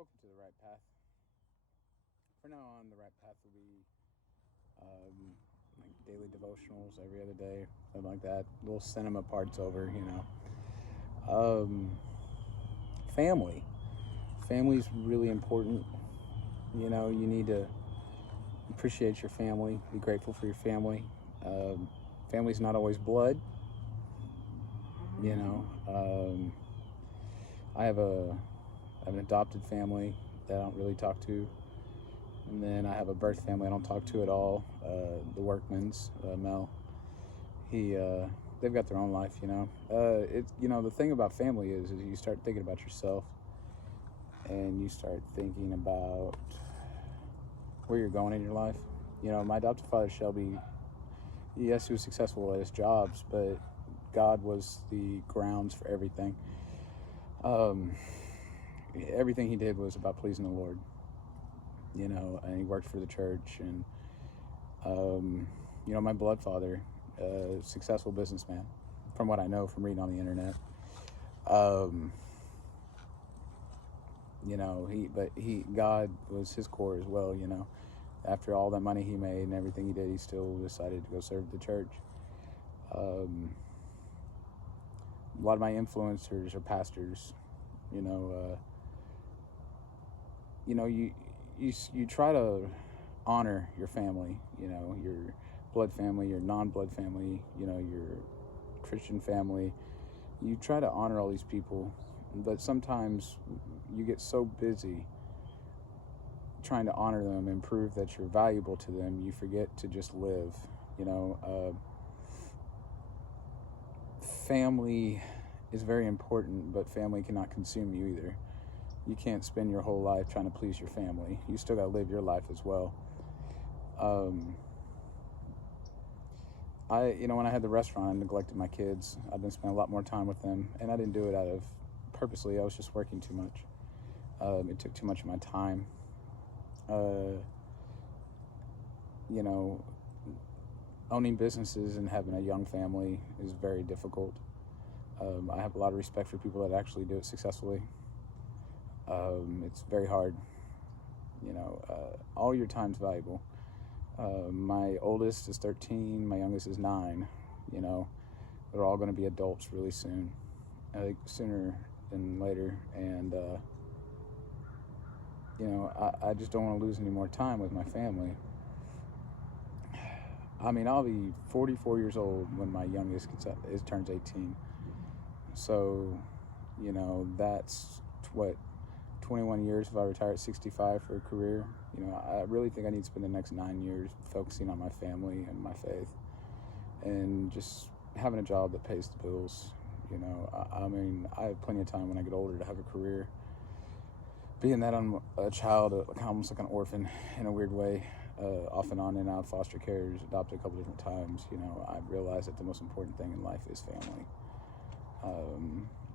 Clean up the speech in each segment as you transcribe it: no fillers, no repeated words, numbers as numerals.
Welcome to the Right Path. For now on, the Right Path will be like daily devotionals every other day, something like that. Little cinema parts over, Family. Family's really important. You need to appreciate your family, be grateful for your family. Family's not always blood. You know, I have an adopted family that I don't really talk to, and then I have a birth family I don't talk to at all. The Workmans, Mel, they've got their own life. The thing about family is you start thinking about yourself, and you start thinking about where you're going in your life. My adopted father, Shelby, yes, he was successful at his jobs, but God was the grounds for everything. Everything he did was about pleasing the Lord, and he worked for the church. And, my blood father, successful businessman, from what I know from reading on the internet. God was his core as well. After all that money he made and everything he did, he still decided to go serve the church. A lot of my influencers are pastors. You try to honor your family, your blood family, your non-blood family, your Christian family. You try to honor all these people, but sometimes you get so busy trying to honor them and prove that you're valuable to them, you forget to just live. Family is very important, but family cannot consume you either. You can't spend your whole life trying to please your family. You still got to live your life as well. When I had the restaurant, I neglected my kids. I've been spending a lot more time with them, and I didn't do it out of purposely. I was just working too much. It took too much of my time. Owning businesses and having a young family is very difficult. I have a lot of respect for people that actually do it successfully. It's very hard. All your time's valuable. My oldest is 13, my youngest is 9. They're all going to be adults really soon. I think sooner than later. And, I just don't want to lose any more time with my family. I'll be 44 years old when my youngest turns 18. So, that's what, 21 years if I retire at 65 for a career. I really think I need to spend the next 9 years focusing on my family and my faith, and just having a job that pays the bills. I have plenty of time when I get older to have a career. Being that I'm a child, almost like an orphan in a weird way, off and on and out of foster care, adopted a couple different times, I've realized that the most important thing in life is family.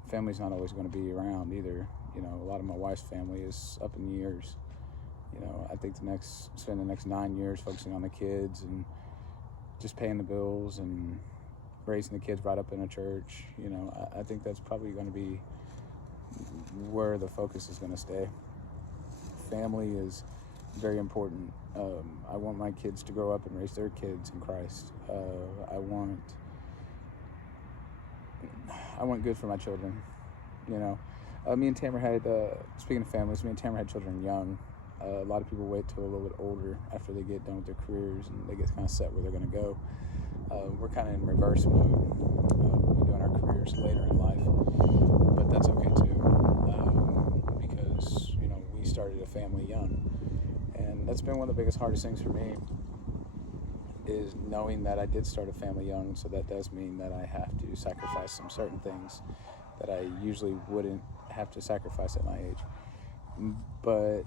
Family's not always going to be around either. A lot of my wife's family is up in years. I think spend the next 9 years focusing on the kids and just paying the bills and raising the kids right up in a church. I think that's probably going to be where the focus is going to stay. Family is very important. I want my kids to grow up and raise their kids in Christ. I want good for my children. Me and Tamara had, speaking of families, me and Tamara had children young. A lot of people wait till a little bit older after they get done with their careers and they get kind of set where they're going to go. We're kind of in reverse mode. We're doing our careers later in life, but that's okay too, because we started a family young, and that's been one of the hardest things for me, is knowing that I did start a family young. So that does mean that I have to sacrifice some certain things that I usually wouldn't have to sacrifice at my age. But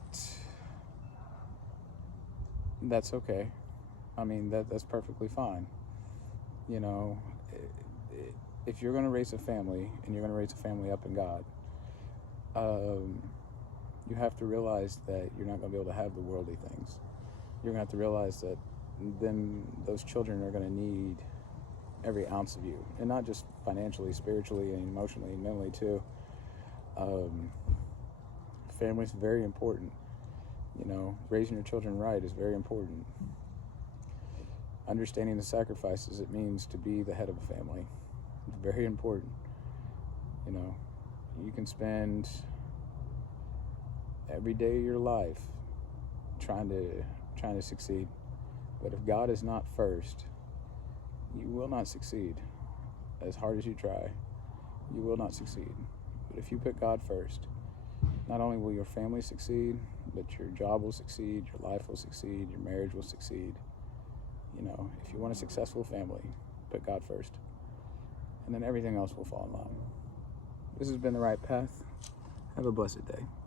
that's okay. That's perfectly fine. If you're going to raise a family and you're going to raise a family up in God, you have to realize that you're not going to be able to have the worldly things. You're going to have to realize that those children are going to need every ounce of you, and not just financially, spiritually, and emotionally, and mentally too. family is very important. You know, raising your children right is very important. Understanding the sacrifices it means to be the head of a family is very important. You know, you can spend every day of your life trying to succeed, but if God is not first, you will not succeed. As hard as you try, you will not succeed. But if you put God first, not only will your family succeed, but your job will succeed, your life will succeed, your marriage will succeed. You know, if you want a successful family, put God first, and then everything else will fall in line. This has been The Right Path. Have a blessed day.